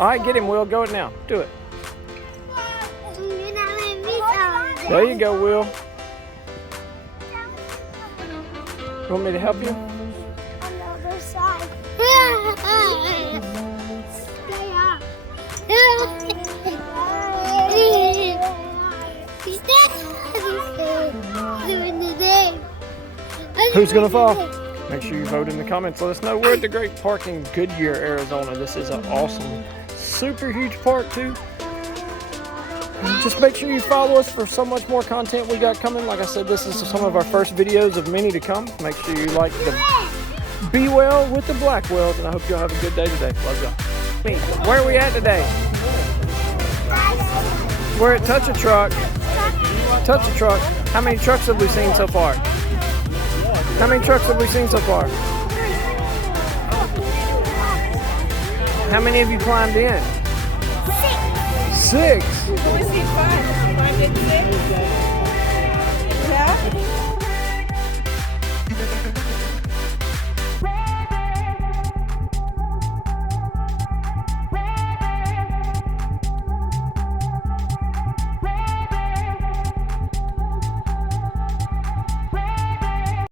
All right, get him, Will. Go it now. Do it. You're not letting me down. There you go, Will. You want me to help you? On the other side. Stay up. Who's gonna fall? Make sure you vote in the comments. Let us know. We're at the Great Park in Goodyear, Arizona. This is an awesome, super huge park too. Just make sure you follow us for so much more content we got coming. Like I said, this is some of our first videos of many to come. Make sure you like the Be Well with the Blackwells, and I hope y'all have a good day today. Love y'all. Where are we at today? We're at Touch a Truck. Touch a Truck. How many trucks have we seen so far? How many trucks have we seen so far? How many have you climbed in? 6. We see 5. Climbed in 6. Yeah?